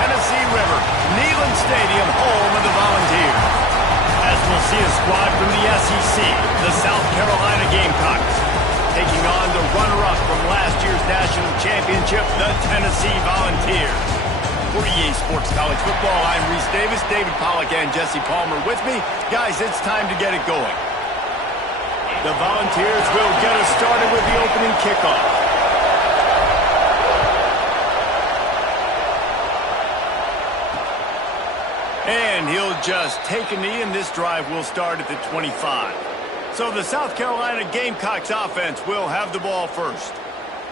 Tennessee River, Neyland Stadium, home of the Volunteers. As we'll see a squad from the SEC, the South Carolina Gamecocks, taking on the runner-up from last year's national championship, the Tennessee Volunteers. For EA Sports College Football, I'm Reese Davis, David Pollack, and Jesse Palmer with me. Guys, it's time to get it going. The Volunteers will get us started with the opening kickoff. And he'll just take a knee, and this drive will start at the 25. So the South Carolina Gamecocks offense will have the ball first.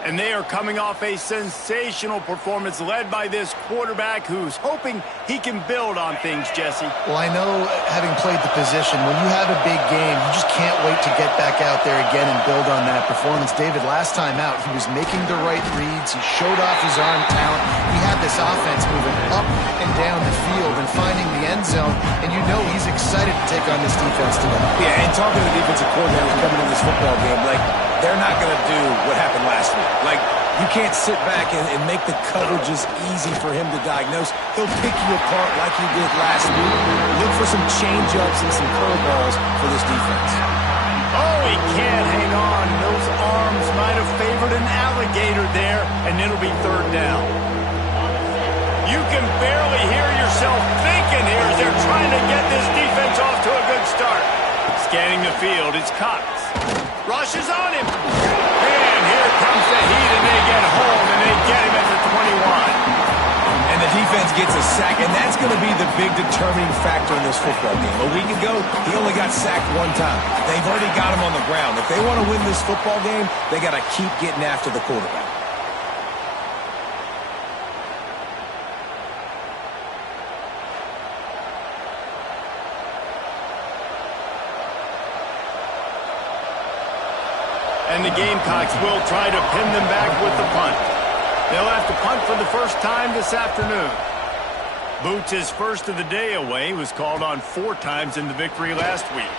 And they are coming off a sensational performance led by this quarterback who's hoping he can build on things, Jesse. Well, I know, having played the position, when you have a big game, you just can't wait to get back out there again and build on that performance. David, last time out, he was making the right reads. He showed off his arm talent. He had this offense moving up and down the field and finding the end zone. And you know he's excited to take on this defense today. Yeah, and talking to the defensive coordinator coming in this football game, they're not going to do what happened last week. You can't sit back and make the coverages easy for him to diagnose. He'll pick you apart like he did last week. Look for some change-ups and some curveballs for this defense. Oh, he can't hang on. Those arms might have favored an alligator there, and it'll be third down. You can barely hear yourself thinking here as they're trying to get this defense off to a good start. Scanning the field, it's Cox. Rushes on him. And here comes the heat, and they get home, and they get him at the 21. And the defense gets a sack, and that's going to be the big determining factor in this football game. A week ago, he only got sacked one time. They've already got him on the ground. If they want to win this football game, they got to keep getting after the quarterback. And the Gamecocks will try to pin them back with the punt. They'll have to punt for the first time this afternoon. Boots' first of the day away was called on 4 times in the victory last week.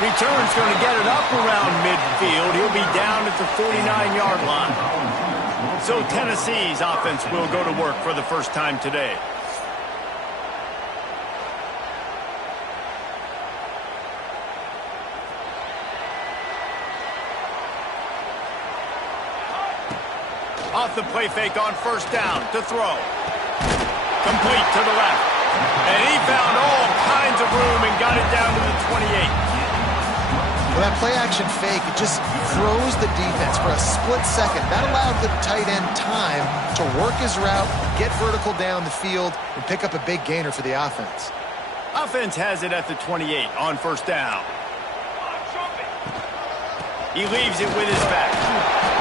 Return's going to get it up around midfield. He'll be down at the 49-yard line. So Tennessee's offense will go to work for the first time today. Off the play fake on first down to throw. Complete to the left. And he found all kinds of room and got it down to the 28. Well, that play-action fake, it just throws the defense for a split second. That allowed the tight end time to work his route, get vertical down the field, and pick up a big gainer for the offense. Offense has it at the 28 on first down. He leaves it with his back.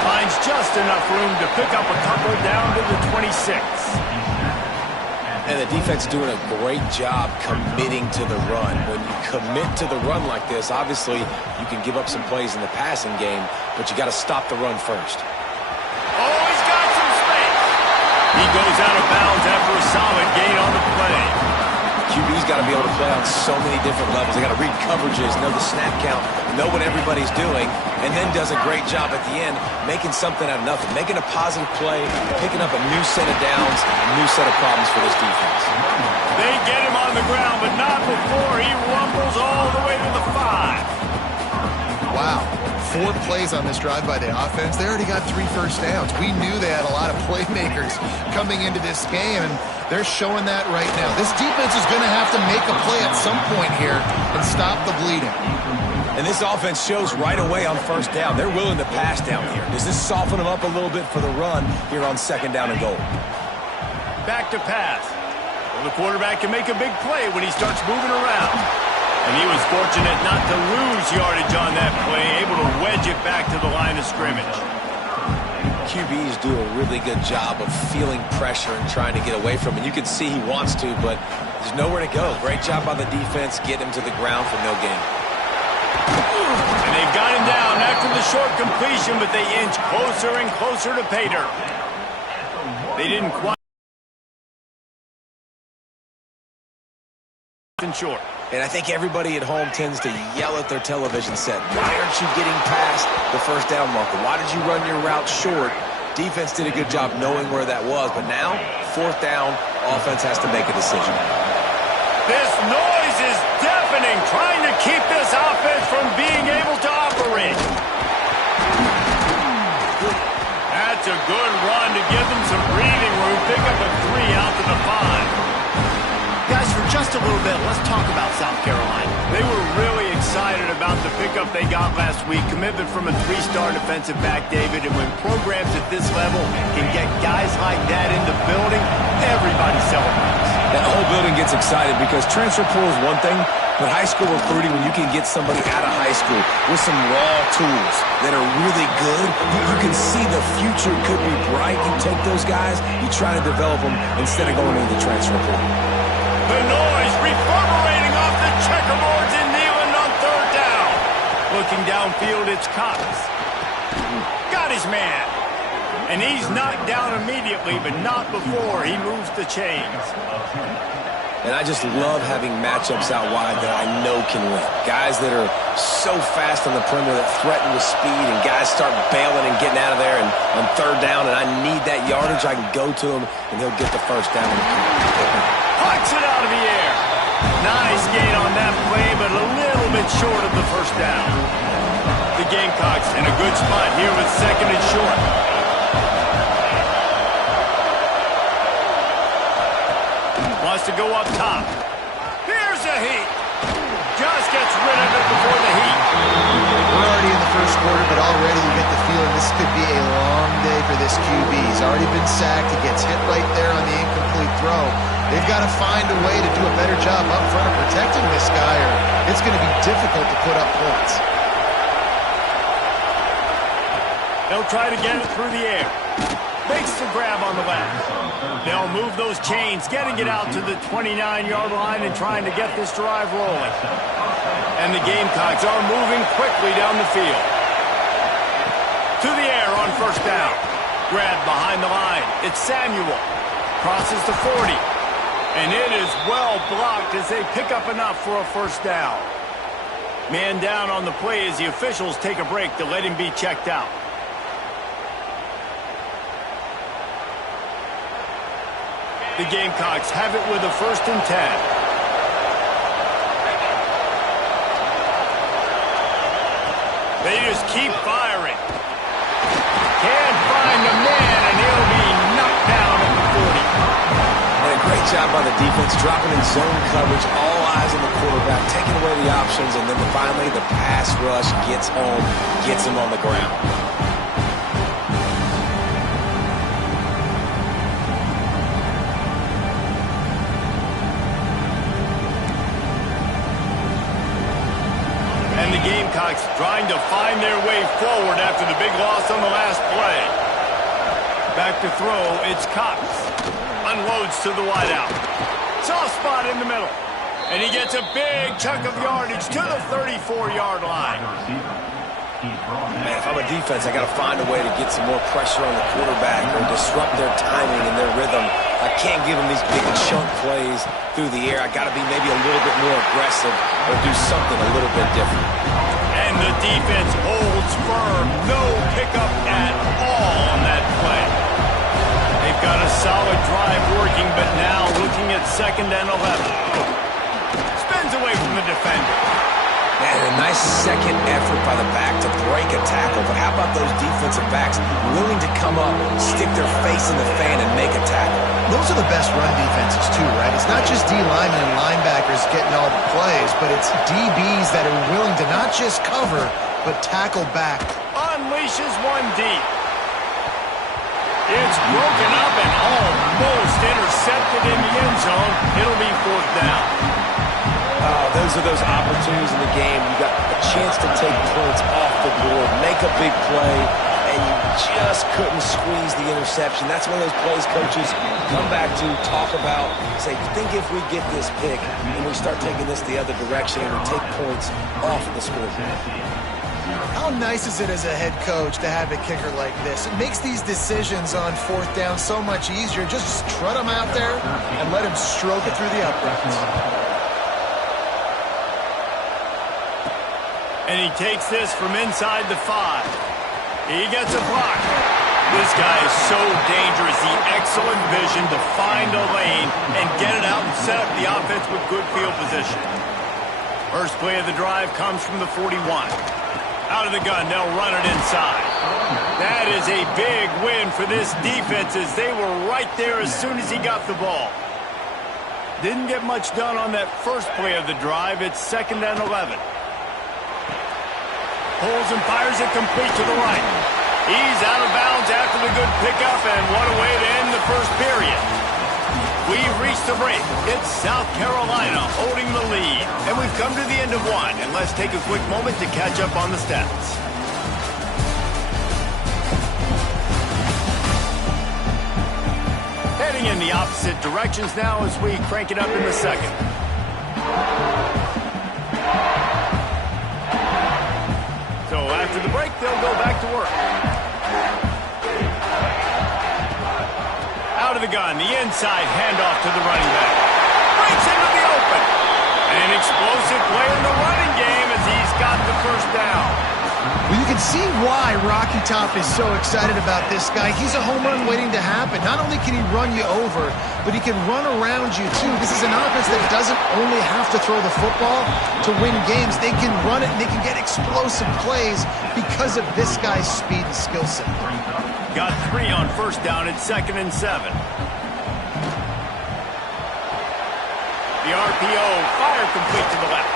Finds just enough room to pick up a couple down to the 26. And the defense doing a great job committing to the run. When you commit to the run like this, obviously you can give up some plays in the passing game, but you got to stop the run first. Oh, he's got some space. He goes out of bounds after a solid gain on the play. QB's got to be able to play on so many different levels. They got to read coverages, know the snap count, know what everybody's doing, and then does a great job at the end making something out of nothing, making a positive play, picking up a new set of downs, a new set of problems for this defense. They get him on the ground, but not before he rumbles all the way to the 5. Wow. 4 plays on this drive by the offense. They already got 3 first downs. We knew they had a lot of playmakers coming into this game, and they're showing that right now. This defense is going to have to make a play at some point here and stop the bleeding. And this offense shows right away on first down. They're willing to pass down here. Does this soften them up a little bit for the run here on second down and goal? Back to pass. Well, the quarterback can make a big play when he starts moving around. And he was fortunate not to lose yardage on that play, able to wedge it back to the line of scrimmage. QBs do a really good job of feeling pressure and trying to get away from it. You can see he wants to, but there's nowhere to go. Great job by the defense, get him to the ground for no gain. And they've got him down after the short completion, but they inch closer and closer to pay dirt. They didn't quite. Short. And I think everybody at home tends to yell at their television set. Why aren't you getting past the first down marker? Why did you run your route short? Defense did a good job knowing where that was, but now 4th down, offense has to make a decision. This noise is deafening, trying to keep this offense from being able to operate. That's a good run to give them some breathing room. Pick up a 3 out to the 5. Guys, for just a little bit, let's talk about South Carolina. They were really excited about the pickup they got last week. Commitment from a 3-star defensive back, David. And when programs at this level can get guys like that in the building, everybody celebrates. That whole building gets excited because transfer portal is one thing, but high school recruiting, when you can get somebody out of high school with some raw tools that are really good, you can see the future could be bright. You take those guys, you try to develop them instead of going into the transfer portal. The noise reverberating off the checkerboards in Neyland on 3rd down. Looking downfield, it's Cox. Got his man. And he's knocked down immediately, but not before he moves the chains. And I just love having matchups out wide that I know can win. Guys that are so fast on the perimeter that threaten with speed, and guys start bailing and getting out of there and on 3rd down, and I need that yardage. I can go to him, and he'll get the 1st down. Hucks it out of the air. Nice gain on that play, but a little bit short of the 1st down. The Gamecocks in a good spot here with 2nd and short. Wants to go up top. Here's a heat. Just gets rid of it before the heat. We're already in the 1st quarter, but already you get the feeling this could be a long day for this QB. He's already been sacked. He gets hit right there on the incomplete throw. They've got to find a way to do a better job up front of protecting this guy, or it's going to be difficult to put up points. They'll try to get it through the air. Makes the grab on the left. They'll move those chains, getting it out to the 29-yard line and trying to get this drive rolling. And the Gamecocks are moving quickly down the field. To the air on 1st down. Grab behind the line. It's Samuel. Crosses to 40. And it is well blocked as they pick up enough for a 1st down. Man down on the play as the officials take a break to let him be checked out. The Gamecocks have it with a 1st and 10. They just keep firing. Can't find the man, and he'll be knocked down at the 40. And a great job by the defense, dropping in zone coverage, all eyes on the quarterback, taking away the options, and then finally the pass rush gets home, gets him on the ground. Gamecocks trying to find their way forward after the big loss on the last play. Back to throw, it's Cox. Unloads to the wideout. Soft spot in the middle. And he gets a big chunk of yardage to the 34-yard line. Man, if I'm a defense, I got to find a way to get some more pressure on the quarterback or disrupt their timing and their rhythm. I can't give them these big chunk plays through the air. I got to be maybe a little bit more aggressive or do something a little bit different. And the defense holds firm. No pickup at all on that play. They've got a solid drive working, but now looking at 2nd and 11. Spins away from the defender. Man, a nice second effort by the back to break a tackle. But how about those defensive backs willing to come up, stick their face in the fan, and make a tackle? Those are the best run defenses too, right? It's not just D linemen and linebackers getting all the plays, but it's DBs that are willing to not just cover, but tackle back. Unleashes one deep. It's broken up and almost intercepted in the end zone. It'll be 4th down. Those are those opportunities in the game. You got a chance to take points off the board, make a big play, and you just couldn't squeeze the interception. That's one of those plays coaches come back to, talk about, say, think if we get this pick and we start taking this the other direction and we take points off of the scoreboard. How nice is it as a head coach to have a kicker like this? It makes these decisions on 4th down so much easier. Just trot him out there and let him stroke it through the uprights. And he takes this from inside the 5. He gets a block. This guy is so dangerous. The excellent vision to find a lane and get it out and set up the offense with good field position. First play of the drive comes from the 41. Out of the gun, they'll run it inside. That is a big win for this defense as they were right there as soon as he got the ball. Didn't get much done on that first play of the drive. It's 2nd and 11. Pulls and fires it complete to the right. He's out of bounds after the good pickup, and what a way to end the first period. We've reached the break. It's South Carolina holding the lead, and we've come to the end of one. And let's take a quick moment to catch up on the stats. Heading in the opposite directions now as we crank it up in the second. So after the break, they'll go back to work. Out of the gun, the inside handoff to the running back. Breaks into the open. An explosive play in the running game as he's got the first down. Well, you can see why Rocky Top is so excited about this guy. He's a home run waiting to happen. Not only can he run you over, but he can run around you too. This is an offense that doesn't only have to throw the football to win games. They can run it and they can get explosive plays because of this guy's speed and skill set. Got 3 on first down at 2nd and 7. The RPO, fire complete to the left.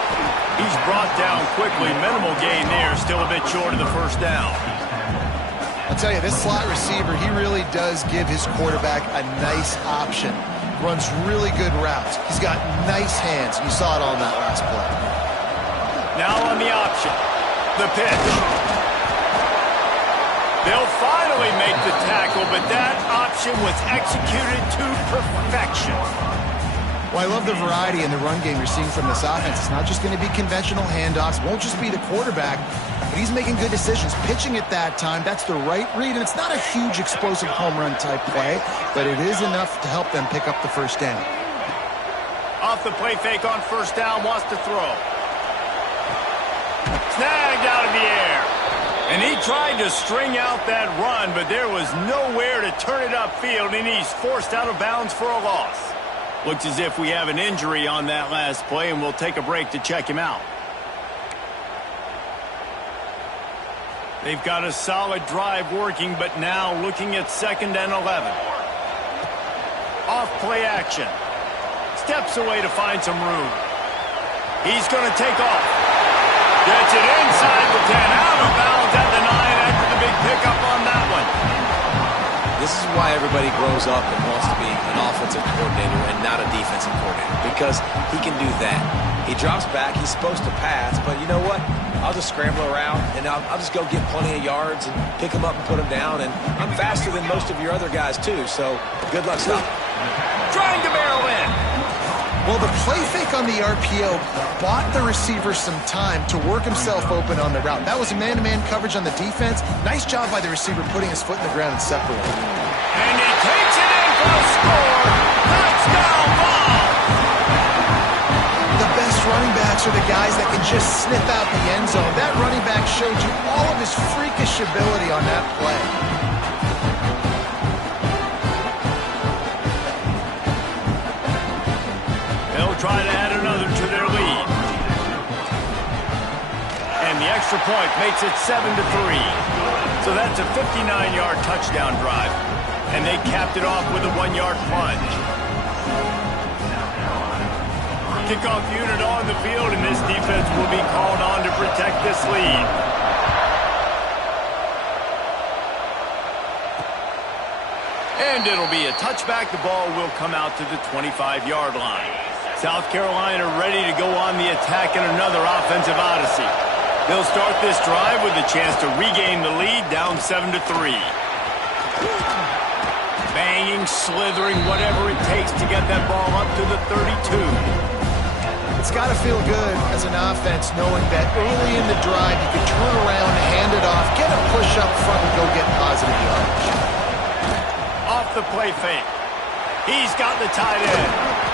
He's brought down quickly. Minimal gain there. Still a bit short of the first down. I'll tell you, this slot receiver, he really does give his quarterback a nice option. Runs really good routes. He's got nice hands. You saw it all in that last play. Now on the option. The pitch. They'll finally make the tackle, but that option was executed to perfection. Well, I love the variety in the run game you're seeing from this offense. It's not just going to be conventional handoffs. It won't just be the quarterback, but he's making good decisions. Pitching at that time, that's the right read, and it's not a huge explosive home run type play, but it is enough to help them pick up the first down. Off the play fake on first down, wants to throw. Snagged out of the air. And he tried to string out that run, but there was nowhere to turn it upfield, and he's forced out of bounds for a loss. Looks as if we have an injury on that last play, and we'll take a break to check him out. They've got a solid drive working, but now looking at 2nd and 11. Off play action. Steps away to find some room. He's going to take off. Gets it inside the 10, out of bounds at the 9 after the big pickup on that one. This is why everybody grows up and wants to be an offensive coordinator and not a defensive coordinator, because he can do that. He drops back, he's supposed to pass, but you know what? I'll just scramble around, and I'll just go get plenty of yards and pick them up and put them down, and I'm faster than most of your other guys too, so good luck stopping. Trying to barrel in. Well, the play fake on the RPO bought the receiver some time to work himself open on the route. That was a man-to-man coverage on the defense. Nice job by the receiver putting his foot in the ground and separating. And he takes it in for a score. Touchdown ball. The best running backs are the guys that can just sniff out the end zone. That running back showed you all of his freakish ability on that play. Try to add another to their lead. And the extra point makes it 7-3. So that's a 59-yard touchdown drive. And they capped it off with a 1-yard plunge. Kickoff unit on the field, and this defense will be called on to protect this lead. And it'll be a touchback. The ball will come out to the 25-yard line. South Carolina ready to go on the attack in another offensive odyssey. They'll start this drive with a chance to regain the lead, down 7-3. Banging, slithering, whatever it takes to get that ball up to the 32. It's got to feel good as an offense knowing that early in the drive you can turn around, hand it off, get a push up front, and go get positive yardage. Off the play fake. He's got the tight end.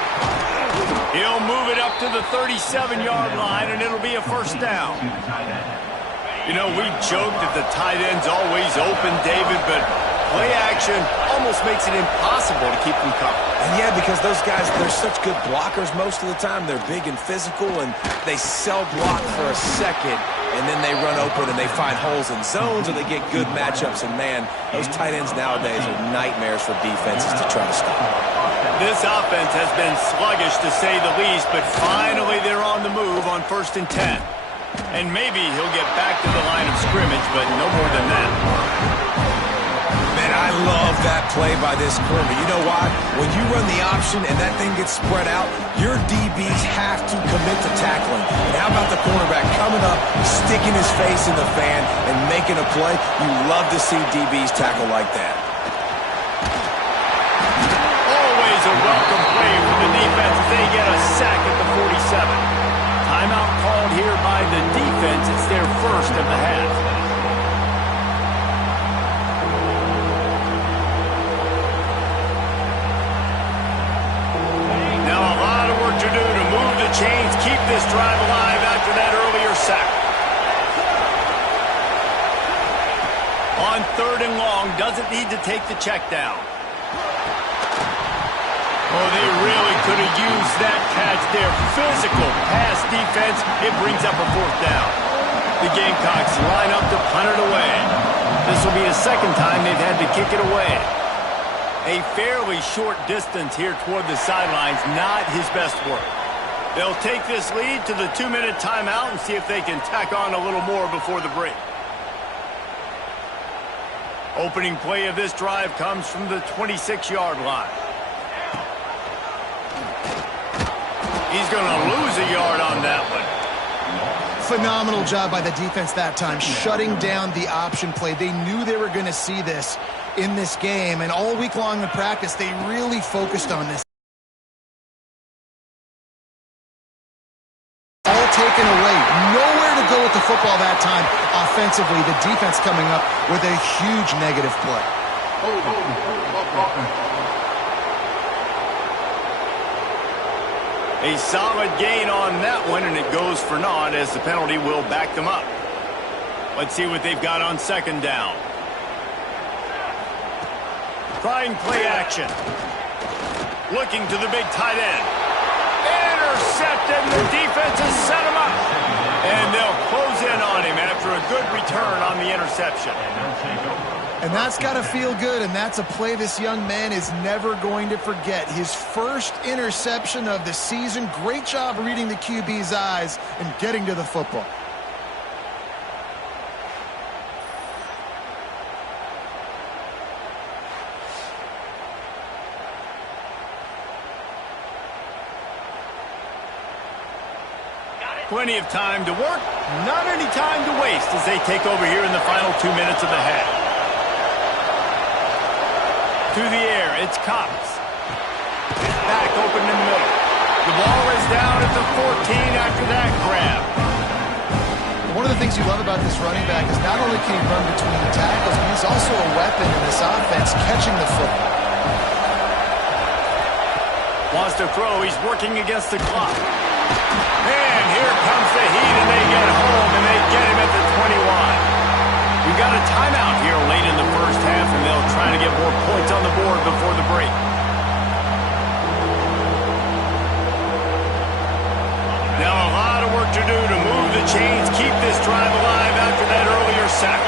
He'll move it up to the 37-yard line, and it'll be a first down. You know, we joke that the tight end's always open, David, but play action almost makes it impossible to keep them covered. And yeah, because those guys, they're such good blockers most of the time. They're big and physical, and they sell block for a second, and then they run open and they find holes in zones, or they get good matchups. And man, those tight ends nowadays are nightmares for defenses to try to stop. This offense has been sluggish to say the least, but finally they're on the move on 1st and 10. And maybe he'll get back to the line of scrimmage, but no more than that. Man, I love that play by this corner. You know why? When you run the option and that thing gets spread out, your DBs have to commit to tackling. And how about the cornerback coming up, sticking his face in the fan, and making a play? You love to see DBs tackle like that. Always a welcome play for the defense as they get a sack at the 47. Timeout called here by the defense. It's their first of the half. Now a lot of work to do to move the chains, keep this drive alive after that earlier sack. On 3rd and long, doesn't need to take the check down. Oh, they really could have used that catch there. Physical pass defense. It brings up a 4th down. The Gamecocks line up to punt it away. This will be the second time they've had to kick it away. A fairly short distance here toward the sidelines. Not his best work. They'll take this lead to the 2-minute timeout and see if they can tack on a little more before the break. Opening play of this drive comes from the 26-yard line. He's going to lose a yard on that one. Phenomenal job by the defense that time, shutting down the option play. They knew they were going to see this in this game, and all week long in practice, they really focused on this. All taken away. Nowhere to go with the football that time. Offensively, the defense coming up with a huge negative play. A solid gain on that one, and it goes for naught as the penalty will back them up. Let's see what they've got on 2nd down. Trying play action. Looking to the big tight end. Intercepted, and the defense has set him up. And they'll close in on him after a good return on the interception. And that's got to feel good, and that's a play this young man is never going to forget. His first interception of the season. Great job reading the QB's eyes and getting to the football. Plenty of time to work, not any time to waste as they take over here in the final 2 minutes of the half. To the air, it's Cox. Back open in the middle. The ball is down at the 14 after that grab. One of the things you love about this running back is not only can he run between the tackles, but he's also a weapon in this offense, catching the football. Wants to throw. He's working against the clock. And here comes the heat, and they get home, and they get him at the 21. We've got a timeout here late in the first half, and they'll try to get more points on the board before the break. Now a lot of work to do to move the chains, keep this drive alive after that earlier sack.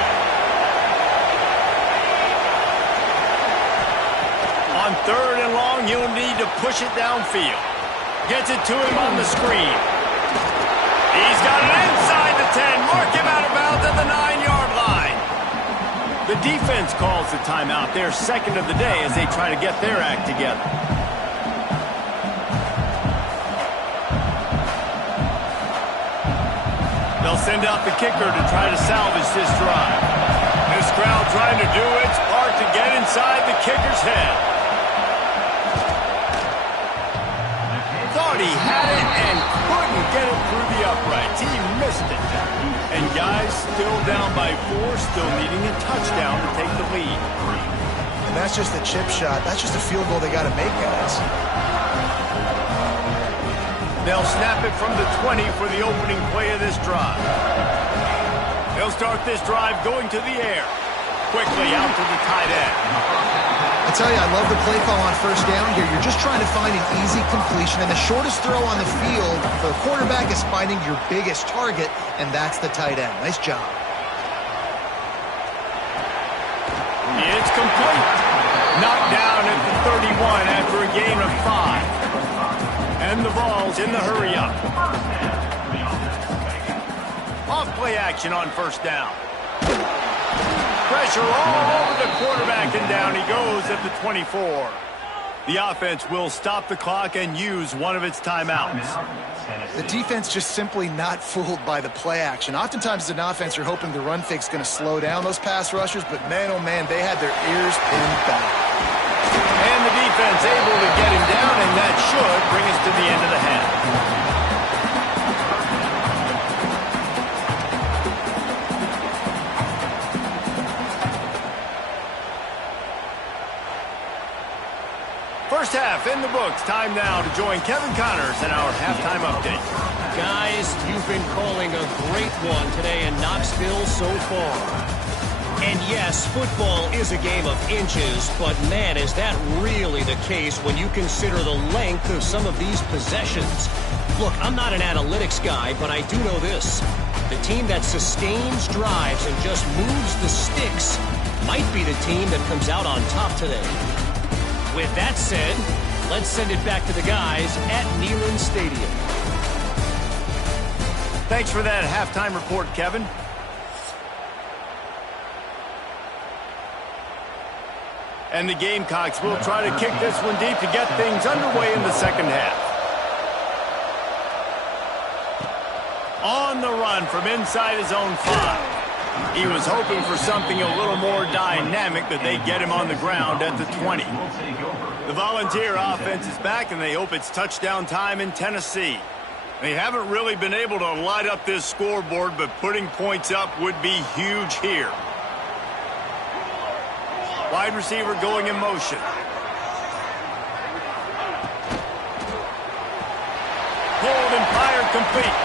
On 3rd and long, he'll need to push it downfield. Gets it to him on the screen. He's got it inside the 10. Mark him out of bounds at the 9-yard line. The defense calls the timeout, their second of the day, as they try to get their act together. They'll send out the kicker to try to salvage this drive. This crowd trying to do its part to get inside the kicker's head. Thought he had it and couldn't get it through the uprights. He missed it. And guys, still down by 4, still needing a touchdown to take the lead. And that's just a chip shot. That's just a field goal they got to make, guys. They'll snap it from the 20 for the opening play of this drive. They'll start this drive going to the air. quickly out to the tight end. I tell you, I love the play call on first down here. You're just trying to find an easy completion, and the shortest throw on the field for a quarterback is finding your biggest target, and that's the tight end. Nice job. It's complete. Knocked down at the 31 after a gain of 5. And the ball's in the hurry-up. Off play action on first down. Pressure all over the quarterback, and down he goes at the 24. The offense will stop the clock and use one of its timeouts. The defense just simply not fooled by the play action. Oftentimes as an offense, you're hoping the run fake's going to slow down those pass rushers, but man, oh man, they had their ears pinned back. And the defense able to get him down, and that should bring us to the end of the half. First half in the books. Time now to join Kevin Connors in our halftime update. Guys, you've been calling a great one today in Knoxville so far. And yes, football is a game of inches, but man, is that really the case when you consider the length of some of these possessions. Look, I'm not an analytics guy, but I do know this. The team that sustains drives and just moves the sticks might be the team that comes out on top today. With that said, let's send it back to the guys at Neyland Stadium. Thanks for that halftime report, Kevin. And the Gamecocks will try to kick this one deep to get things underway in the second half. On the run from inside his own 5. He was hoping for something a little more dynamic, but they get him on the ground at the 20. The Volunteer offense is back, and they hope it's touchdown time in Tennessee. They haven't really been able to light up this scoreboard, but putting points up would be huge here. Wide receiver going in motion. Pulled and fired complete.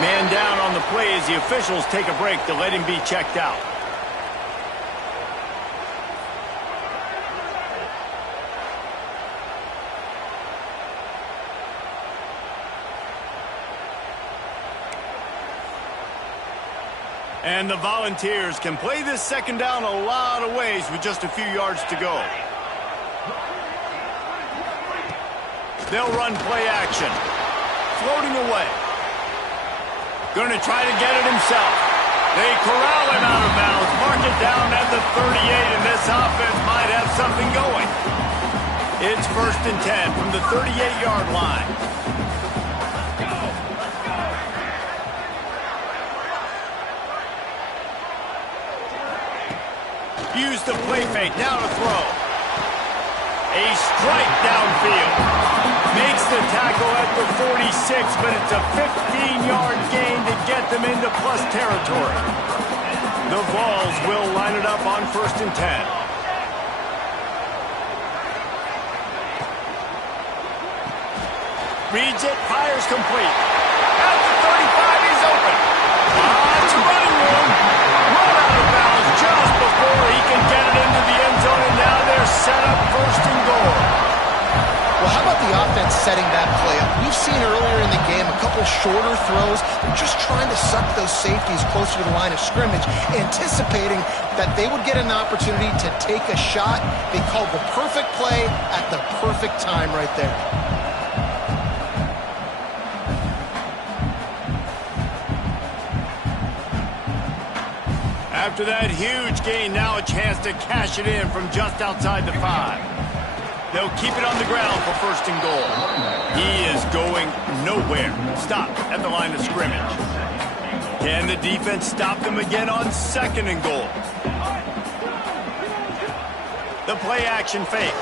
Man down on the play as the officials take a break to let him be checked out. And the Volunteers can play this second down a lot of ways with just a few yards to go. They'll run play action. Floating away. Going to try to get it himself. They corral him out of bounds. Mark it down at the 38, and this offense might have something going. It's 1st and 10 from the 38-yard line. Use the play fake, now to throw. A strike downfield. Makes the tackle at the 46, but it's a 15-yard gain to get them into plus territory. The Vols will line it up on 1st and 10. Reads it, fires complete. At the 35, he's open. It's running room. Run out of bounds just before he can get it into the end zone, and now they're set up 1st and goal. Well, how about the offense setting that play up? We've seen earlier in the game a couple shorter throws. They're just trying to suck those safeties closer to the line of scrimmage, anticipating that they would get an opportunity to take a shot. They called the perfect play at the perfect time right there. After that huge gain, now a chance to cash it in from just outside the 5. They'll keep it on the ground for 1st and goal. He is going nowhere. Stop at the line of scrimmage. Can the defense stop them again on 2nd and goal? The play action fake.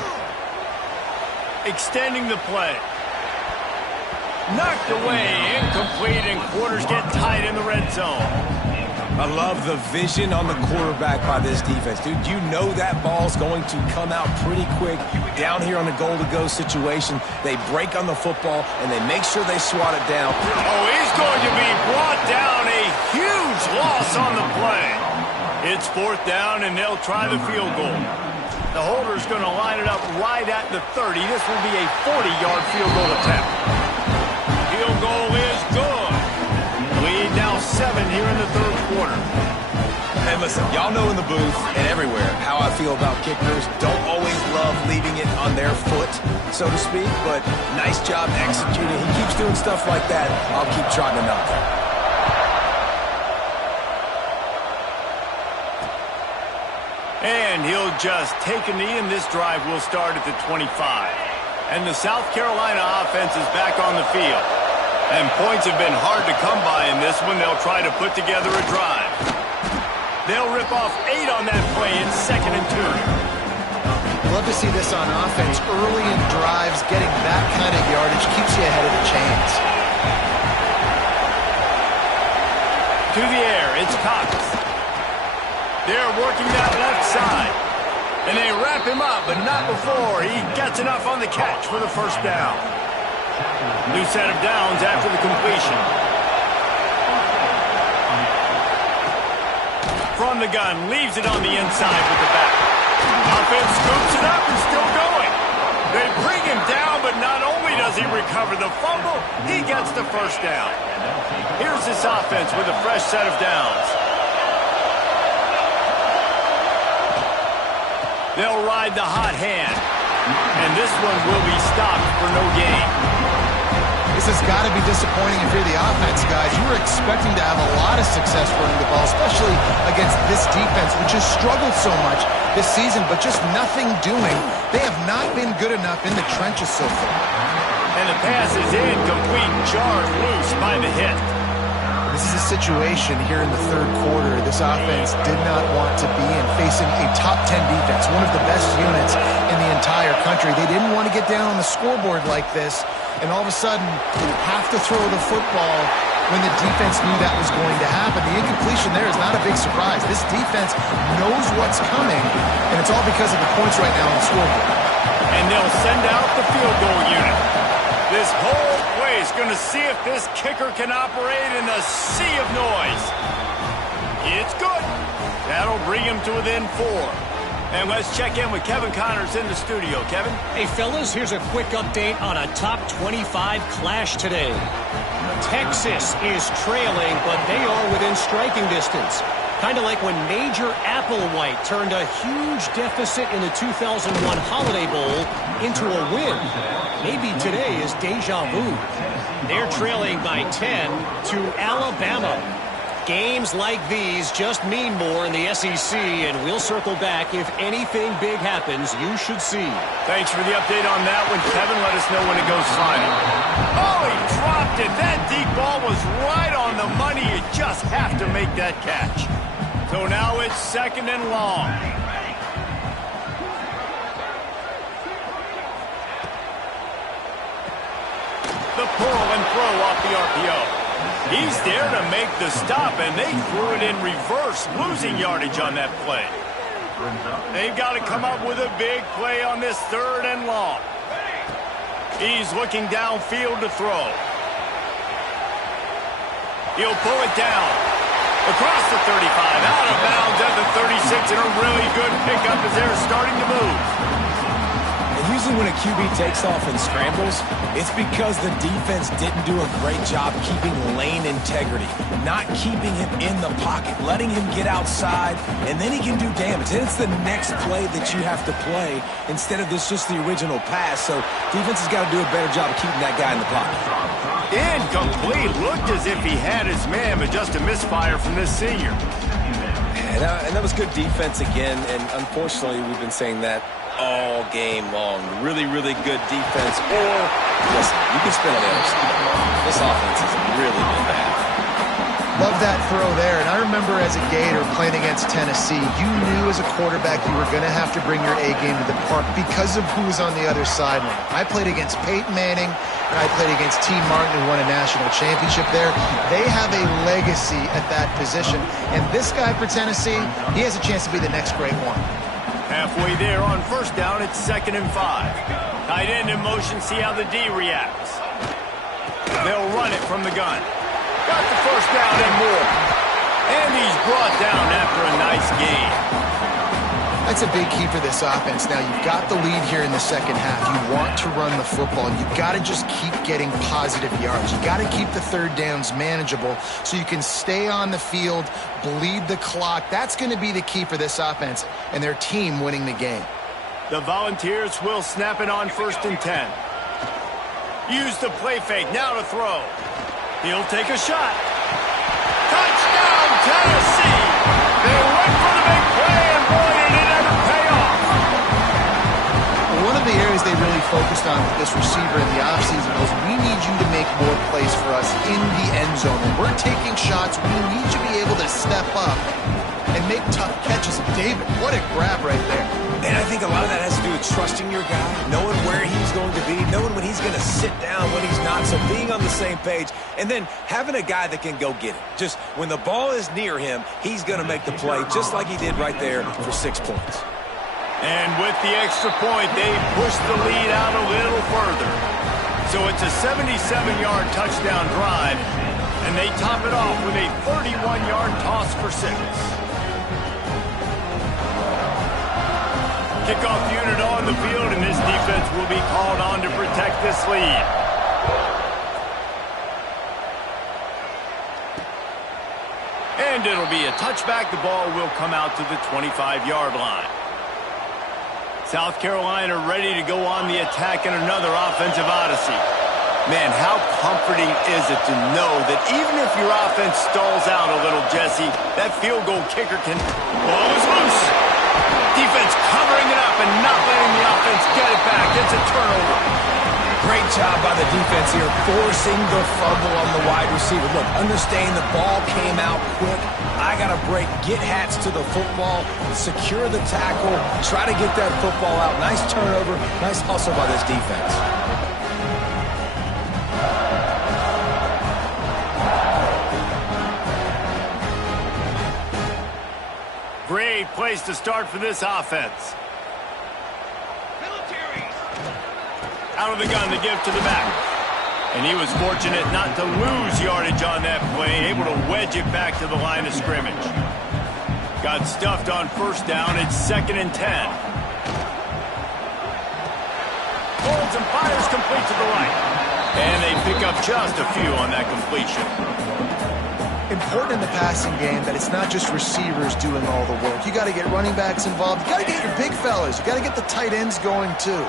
Extending the play. Knocked away, incomplete, and quarters get tight in the red zone. I love the vision on the quarterback by this defense. Dude, you know that ball's going to come out pretty quick. Down here on the goal-to-go situation, they break on the football, and they make sure they swat it down. Oh, he's going to be brought down. A huge loss on the play. It's 4th down, and they'll try the field goal. The holder's going to line it up right at the 30. This will be a 40-yard field goal attempt. Field goal is good. Lead now 7 here in the 3rd quarter. And listen, y'all know in the booth and everywhere how I feel about kickers. Don't always love leaving it on their foot, so to speak, but nice job executing. He keeps doing stuff like that. I'll keep trying to knock him. And he'll just take a knee, and this drive will start at the 25. And the South Carolina offense is back on the field. And points have been hard to come by in this one. They'll try to put together a drive. They'll rip off 8 on that play in 2nd and 2. Love to see this on offense. Early in drives, getting that kind of yardage keeps you ahead of the chains. To the air, it's Cox. They're working that left side. And they wrap him up, but not before he gets enough on the catch for the 1st down. New set of downs after the completion. From the gun, leaves it on the inside with the back. Offense scoops it up and still going. They bring him down, but not only does he recover the fumble, he gets the 1st down. Here's this offense with a fresh set of downs. They'll ride the hot hand. And this one will be stopped for no gain. This has got to be disappointing if you're the offense, guys. You were expecting to have a lot of success running the ball, especially against this defense, which has struggled so much this season, but just nothing doing. They have not been good enough in the trenches so far. And the pass is incomplete, jarred loose by the hit. This is a situation here in the 3rd quarter this offense did not want to be in, facing a top 10 defense, one of the best units in the entire country. They didn't want to get down on the scoreboard like this, and all of a sudden have to throw the football when the defense knew that was going to happen. The incompletion there is not a big surprise. This defense knows what's coming, and it's all because of the points right now on the scoreboard. And they'll send out the field goal unit. This whole place going to see if this kicker can operate in a sea of noise. It's good. That'll bring him to within 4. And let's check in with Kevin Connors in the studio. Kevin? Hey, fellas, here's a quick update on a top 25 clash today. Texas is trailing, but they are within striking distance. Kind of like when Major Applewhite turned a huge deficit in the 2001 Holiday Bowl into a win. Maybe today is deja vu. They're trailing by 10 to Alabama. Games like these just mean more in the SEC, and we'll circle back if anything big happens. You should see. Thanks for the update on that one, Kevin. Let us know when it goes final. Oh, he dropped it. That deep ball was right on the money. You just have to make that catch. So now it's 2nd and long. The pull and throw off the RPO. He's there to make the stop, and they threw it in reverse, losing yardage on that play. They've got to come up with a big play on this 3rd and long. He's looking downfield to throw. He'll pull it down. Across the 35, out of bounds at the 36, and a really good pickup as they're starting to move. And usually when a QB takes off and scrambles, it's because the defense didn't do a great job keeping lane integrity, not keeping him in the pocket, letting him get outside, and then he can do damage. Then it's the next play that you have to play instead of this just the original pass. So defense has got to do a better job of keeping that guy in the pocket. Incomplete. Looked as if he had his man, but just a misfire from this senior. And that was good defense again, and unfortunately we've been saying that all game long. Really, really good defense. Or, listen, you can spin on the other side. This offense has really been bad. Love that throw there. And I remember as a Gator playing against Tennessee, you knew as a quarterback you were going to have to bring your A game to the park because of who was on the other sideline. I played against Peyton Manning, and I played against T. Martin, who won a national championship there. They have a legacy at that position. And this guy for Tennessee, he has a chance to be the next great one. Halfway there on 1st down, it's 2nd and 5. Tight end in motion, see how the D reacts. They'll run it from the gun. Got the 1st down and more. And he's brought down after a nice gain. That's a big key for this offense. Now, you've got the lead here in the second half. You want to run the football. You've got to just keep getting positive yards. You've got to keep the third downs manageable so you can stay on the field, bleed the clock. That's going to be the key for this offense and their team winning the game. The Volunteers will snap it on 1st and 10. Use the play fake. Now to throw. He'll take a shot. Touchdown, Tennessee! They went for the big play, and boy, did it ever pay off. One of the areas they really focused on with this receiver in the offseason was we need you to make more plays for us in the end zone. When we're taking shots, we need you to be able to step up and make tough catches. David, what a grab right there. And I think a lot of that has to do with trusting your guy, knowing where he's going to be, knowing when he's going to sit down, when he's not, so being on the same page, and then having a guy that can go get it. Just when the ball is near him, he's going to make the play, just like he did right there for 6 points. And with the extra point, they push the lead out a little further. So it's a 77-yard touchdown drive, and they top it off with a 31-yard toss for 6. Kickoff unit on the field, and this defense will be called on to protect this lead. And it'll be a touchback. The ball will come out to the 25-yard line. South Carolina ready to go on the attack in another offensive odyssey. Man, how comforting is it to know that even if your offense stalls out a little, Jesse, that field goal kicker can... Ball is loose. Defense covering it up and not letting the offense get it back. It's a turnover. Great job by the defense here, forcing the fumble on the wide receiver. Look, understand the ball came out quick. I got to break, get hats to the football, secure the tackle, try to get that football out. Nice turnover, nice hustle by this defense. Great place to start for this offense. Out of the gun to give to the back. And he was fortunate not to lose yardage on that play, able to wedge it back to the line of scrimmage. Got stuffed on 1st down. It's 2nd and 10. Holds and fires complete to the right. And they pick up just a few on that completion. Important in the passing game that it's not just receivers doing all the work. You got to get running backs involved. You got to get your big fellas. You got to get the tight ends going too.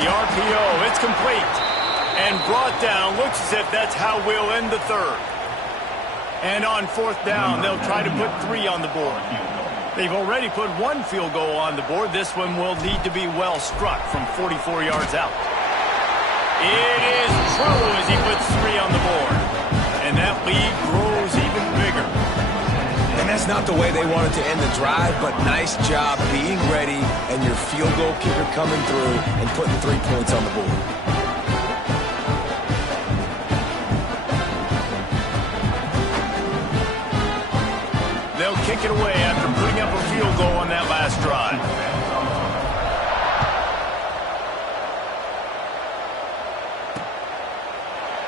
The RPO, it's complete. And brought down. Looks as if that's how we'll end the 3rd. And on 4th down, they'll try to put 3 on the board. They've already put 1 field goal on the board. This one will need to be well struck from 44 yards out. It is true as he puts 3 on the board. And that lead grows even bigger. And that's not the way they wanted to end the drive, but nice job being ready and your field goal kicker coming through and putting 3 points on the board. They'll kick it away after putting up a field goal on that last drive.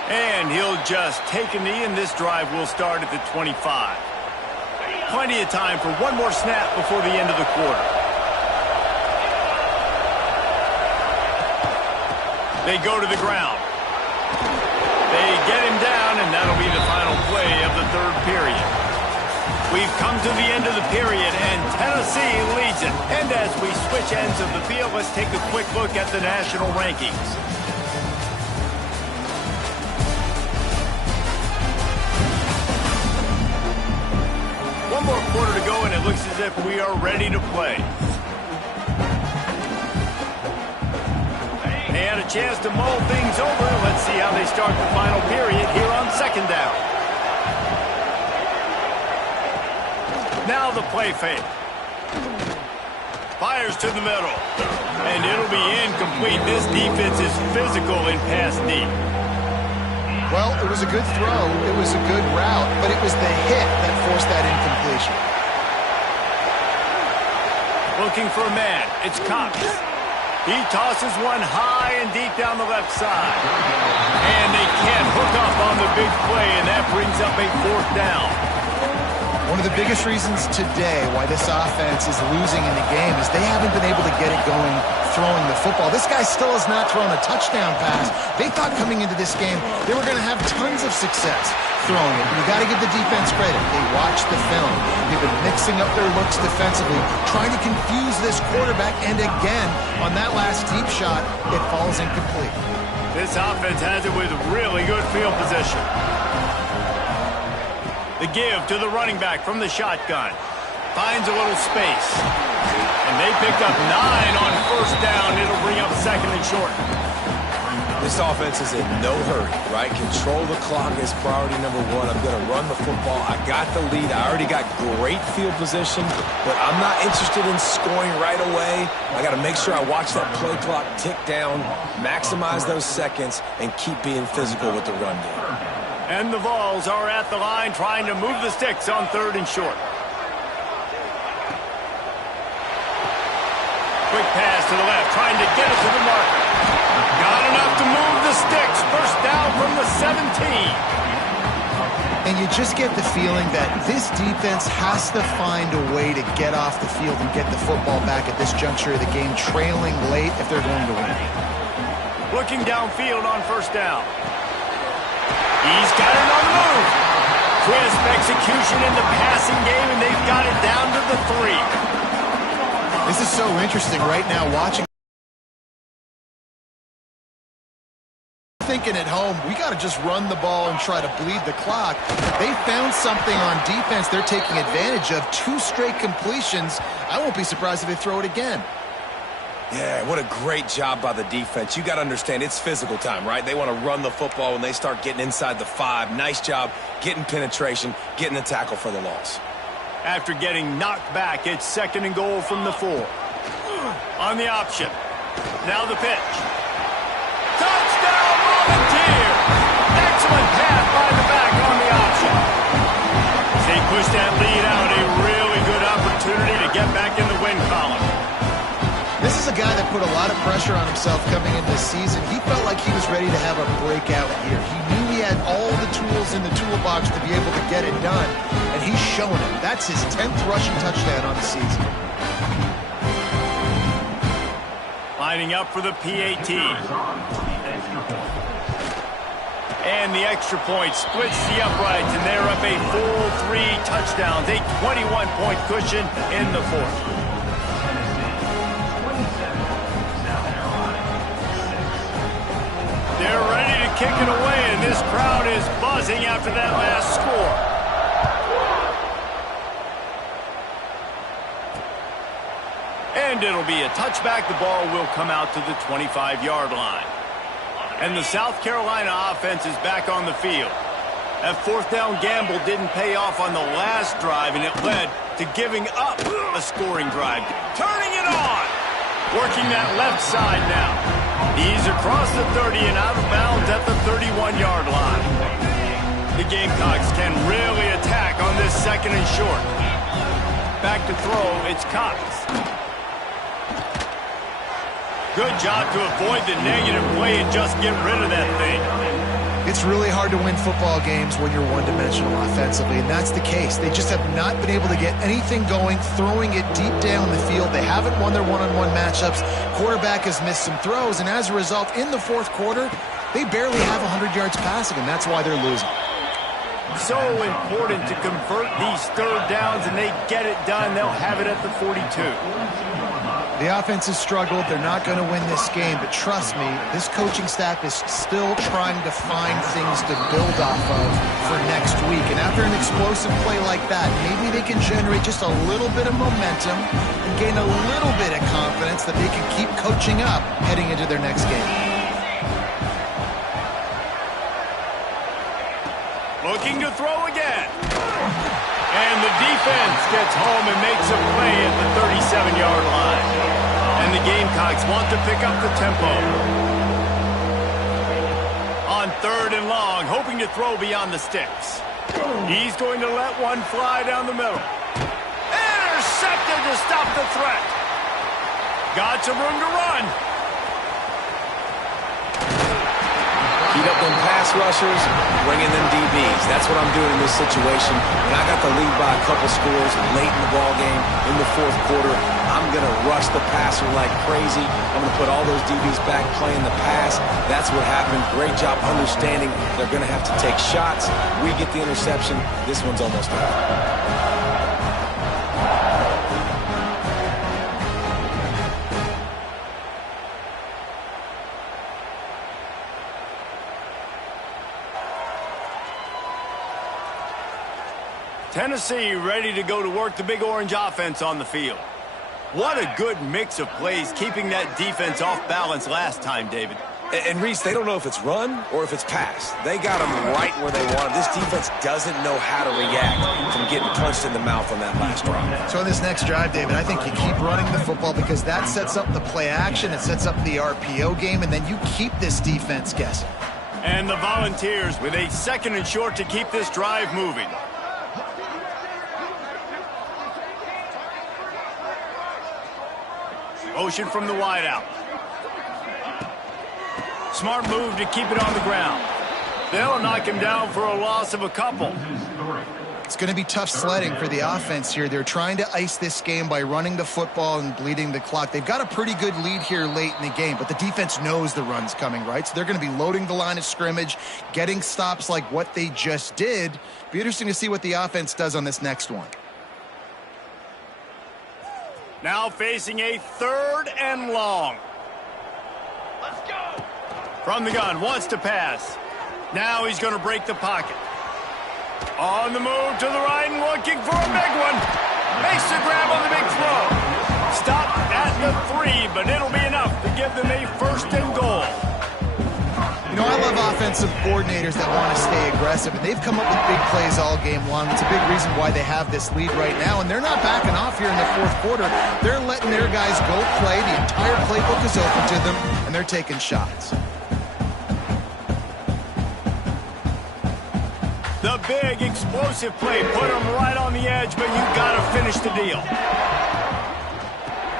And he'll just take a knee, and this drive will start at the 25. Plenty of time for one more snap before the end of the quarter. They go to the ground. They get him down, and that'll be the final play of the 3rd period. We've come to the end of the period, and Tennessee leads it. And as we switch ends of the field, let's take a quick look at the national rankings. One more quarter to go, and it looks as if we are ready to play. They had a chance to mull things over. Let's see how they start the final period here on 2nd down. Now the play fake. Fires to the middle. And it'll be incomplete. This defense is physical in pass deep. Well, it was a good throw. It was a good route, but it was the hit that forced that incompletion. Looking for a man. It's Cox. He tosses one high and deep down the left side. And they can't hook up on the big brings up a 4th down. One of the biggest reasons today why this offense is losing in the game is they haven't been able to get it going throwing the football. This guy still has not thrown a touchdown pass. They thought coming into this game they were going to have tons of success throwing it. You got to give the defense credit. They watched the film. They've been mixing up their looks defensively, trying to confuse this quarterback, and again, on that last deep shot, it falls incomplete. This offense has it with really good field position. The give to the running back from the shotgun. Finds a little space. And they pick up 9 on 1st down. It'll bring up 2nd and short. This offense is in no hurry, right? Control the clock is priority number 1. I'm going to run the football. I got the lead. I already got great field position, but I'm not interested in scoring right away. I got to make sure I watch that play clock tick down, maximize those seconds, and keep being physical with the run game. And the Vols are at the line trying to move the sticks on 3rd and short. Quick pass to the left, trying to get it to the marker. Got enough to move the sticks. 1st down from the 17. And you just get the feeling that this defense has to find a way to get off the field and get the football back at this juncture of the game, trailing late if they're going to win. Looking downfield on 1st down. He's got it on the move. Crisp execution in the passing game, and they've got it down to the 3. This is so interesting right now watching. Thinking at home, we got to just run the ball and try to bleed the clock. They found something on defense they're taking advantage of. 2 straight completions. I won't be surprised if they throw it again. Yeah, what a great job by the defense. You got to understand, it's physical time, right? They want to run the football when they start getting inside the 5. Nice job getting penetration, getting the tackle for the loss. After getting knocked back, it's 2nd and goal from the 4. On the option. Now the pitch. Touchdown, Volunteers! Excellent pass by the back on the option. As they push that lead out, a really good opportunity to get back in the win column. This is a guy that put a lot of pressure on himself coming into this season. He felt like he was ready to have a breakout year. He knew he had all the tools in the toolbox to be able to get it done, and he's showing it. That's his 10th rushing touchdown on the season. Lining up for the PAT. And the extra point splits the uprights, and they're up a full 3 touchdowns, a 21-point cushion in the 4th. They're ready to kick it away, and this crowd is buzzing after that last score. And it'll be a touchback. The ball will come out to the 25-yard line. And the South Carolina offense is back on the field. That 4th down gamble didn't pay off on the last drive, and it led to giving up a scoring drive. Turning it on! Working that left side now. He's across the 30 and out of bounds at the 31-yard line. The Gamecocks can really attack on this 2nd and short. Back to throw, it's Cox. Good job to avoid the negative play and just get rid of that thing. It's really hard to win football games when you're one-dimensional offensively, and that's the case. They just have not been able to get anything going, throwing it deep down the field. They haven't won their one-on-one matchups. Quarterback has missed some throws, and as a result, in the 4th quarter, they barely have 100 yards passing, and that's why they're losing. So important to convert these 3rd downs, and they get it done. They'll have it at the 42. The offense has struggled. They're not going to win this game, but trust me, this coaching staff is still trying to find things to build off of for next week. And after an explosive play like that, maybe they can generate just a little bit of momentum and gain a little bit of confidence that they can keep coaching up heading into their next game. Looking to throw again. And the defense gets home and makes a play at the 37-yard line. And the Gamecocks want to pick up the tempo. On 3rd and long, hoping to throw beyond the sticks. He's going to let one fly down the middle. Intercepted to stop the threat. Got some room to run. Heat up them pass rushers, bring in them DBs. That's what I'm doing in this situation. When I got the lead by a couple scores late in the ball game, in the fourth quarter, I'm going to rush the passer like crazy. I'm going to put all those DBs back playing the pass. That's what happened. Great job understanding they're going to have to take shots. We get the interception. This one's almost over. Tennessee ready to go to work the Big Orange offense on the field. What a good mix of plays, keeping that defense off balance last time, David. And Reese, they don't know if it's run or if it's pass. They got them right where they want them. This defense doesn't know how to react from getting punched in the mouth on that last drive. So in this next drive, David, I think you keep running the football because that sets up the play action, it sets up the RPO game, and then you keep this defense guessing. And the Volunteers with a 2nd and short to keep this drive moving. Motion from the wideout. Smart move to keep it on the ground. They'll knock him down for a loss of a couple. It's going to be tough sledding for the offense here. They're trying to ice this game by running the football and bleeding the clock. They've got a pretty good lead here late in the game, but the defense knows the run's coming, right? So they're going to be loading the line of scrimmage, getting stops like what they just did. Be interesting to see what the offense does on this next one. Now facing a 3rd and long. Let's go. From the gun, wants to pass. Now he's going to break the pocket. On the move to the right and looking for a big one. Makes the grab on the big throw. Stop at the 3, but it'll be enough to give them a 1st and goal. You know, I love offensive coordinators that want to stay aggressive, and they've come up with big plays all game long. It's a big reason why they have this lead right now, and they're not backing off here in the fourth quarter. They're letting their guys go play. The entire playbook is open to them, and they're taking shots. The big explosive play put them right on the edge, but you got to finish the deal.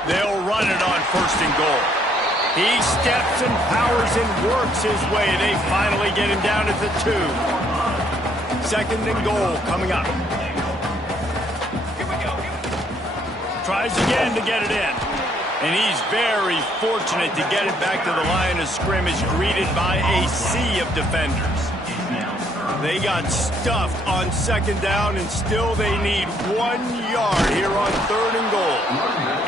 They'll run it on 1st and goal. He steps and powers and works his way. They finally get him down at the 2. 2nd and goal coming up. Tries again to get it in. And he's very fortunate to get it back to the line of scrimmage, greeted by a sea of defenders. They got stuffed on 2nd down, and still they need 1 yard here on 3rd and goal.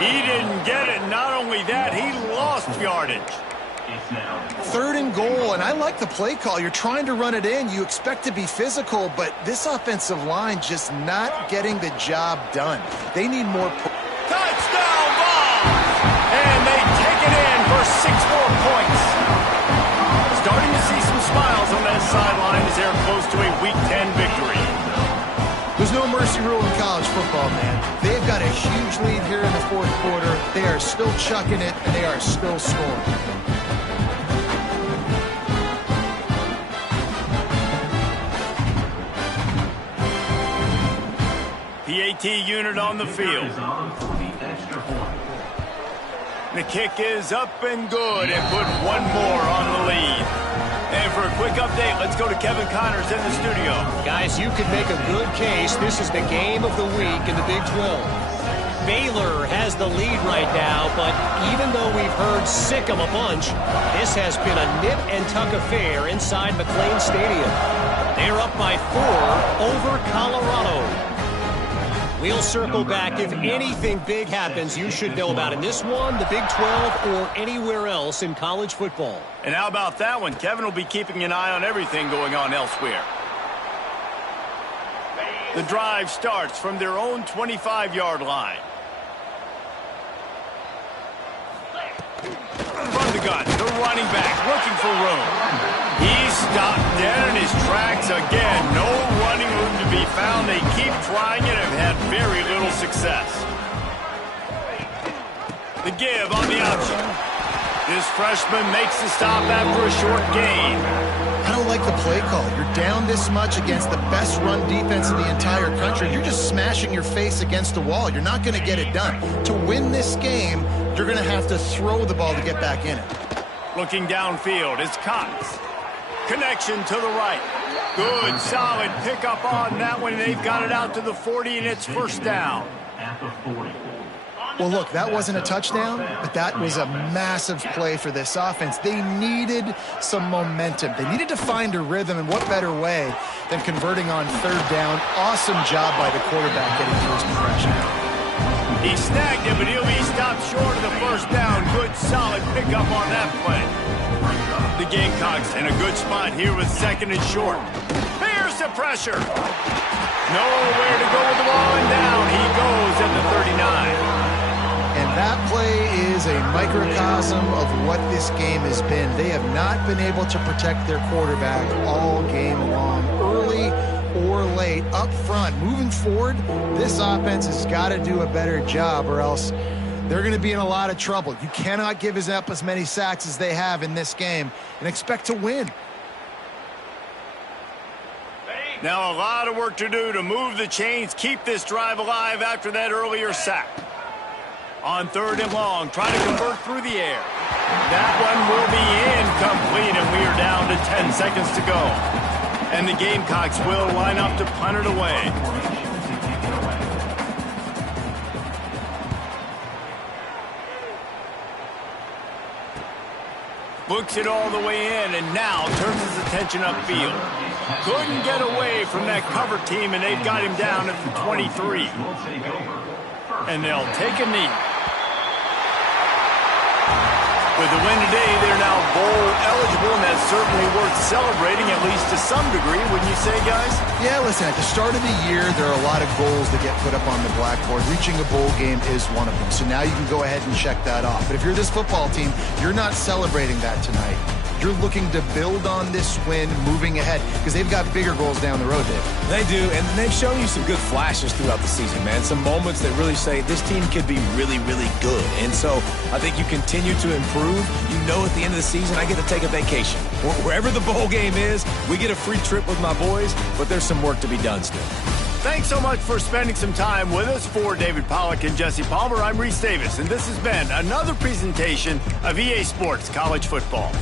He didn't get it. Not only that, he lost yardage. 3rd and goal, and I like the play call. You're trying to run it in. You expect to be physical, but this offensive line just not getting the job done. They need more. Touchdown ball! And they take it in for 6 more points. Starting to see some smiles on that sideline as they're close to a Week 10 victory. There's no mercy rule in college football, man. They've got a huge lead here in the fourth quarter. They are still chucking it, and they are still scoring. PAT unit on the field. The kick is up and good and put 1 more on the lead. And for a quick update, let's go to Kevin Connors in the studio. Guys, you could make a good case. This is the game of the week in the Big 12. Baylor has the lead right now, but even though we've heard sick 'em a bunch, this has been a nip-and-tuck affair inside McLean Stadium. They're up by 4 over Colorado. We'll circle back. If anything big happens, you should know about in this one, the Big 12, or anywhere else in college football. And how about that one? Kevin will be keeping an eye on everything going on elsewhere. The drive starts from their own 25-yard line. From the gun, the running back looking for room. He's stopped dead in his tracks again. No running room to be found. They keep trying it and have had very little success. The give on the option. This freshman makes the stop after a short gain. I don't like the play call. You're down this much against the best run defense in the entire country. You're just smashing your face against the wall. You're not going to get it done. To win this game, you're going to have to throw the ball to get back in it. Looking downfield is Cox. Connection to the right. Good, solid pickup on that one. They've got it out to the 40, and it's first down. Well, look, that wasn't a touchdown, but that was a massive play for this offense. They needed some momentum. They needed to find a rhythm, and what better way than converting on third down. Awesome job by the quarterback getting through his progression. He snagged it, but he'll be stopped short of the first down. Good, solid pickup on that play. The Gamecocks in a good spot here with second and short. Here's the pressure. Nowhere to go with the ball, and down he goes at the 39. And that play is a microcosm of what this game has been. They have not been able to protect their quarterback all game long, early or late, up front. Moving forward, this offense has got to do a better job, or else they're going to be in a lot of trouble. You cannot give up as many sacks as they have in this game and expect to win. Now a lot of work to do to move the chains, keep this drive alive after that earlier sack. On third and long, try to convert through the air. That one will be incomplete, and we are down to 10 seconds to go. And the Gamecocks will line up to punt it away. Books it all the way in, and now turns his attention upfield. Couldn't get away from that cover team, and they've got him down at the 23. And they'll take a knee. With the win today, they're now bowl eligible, and that's certainly worth celebrating, at least to some degree, wouldn't you say, guys? Yeah, listen, at the start of the year, there are a lot of goals that get put up on the blackboard. Reaching a bowl game is one of them. So now you can go ahead and check that off. But if you're this football team, you're not celebrating that tonight. You're looking to build on this win moving ahead because they've got bigger goals down the road, Dave. They do, and they've shown you some good flashes throughout the season, man. Some moments that really say this team could be really, really good. And so I think you continue to improve. You know at the end of the season, I get to take a vacation. Wherever the bowl game is, we get a free trip with my boys, but there's some work to be done still. Thanks so much for spending some time with us. For David Pollack and Jesse Palmer, I'm Reese Davis, and this has been another presentation of EA Sports College Football.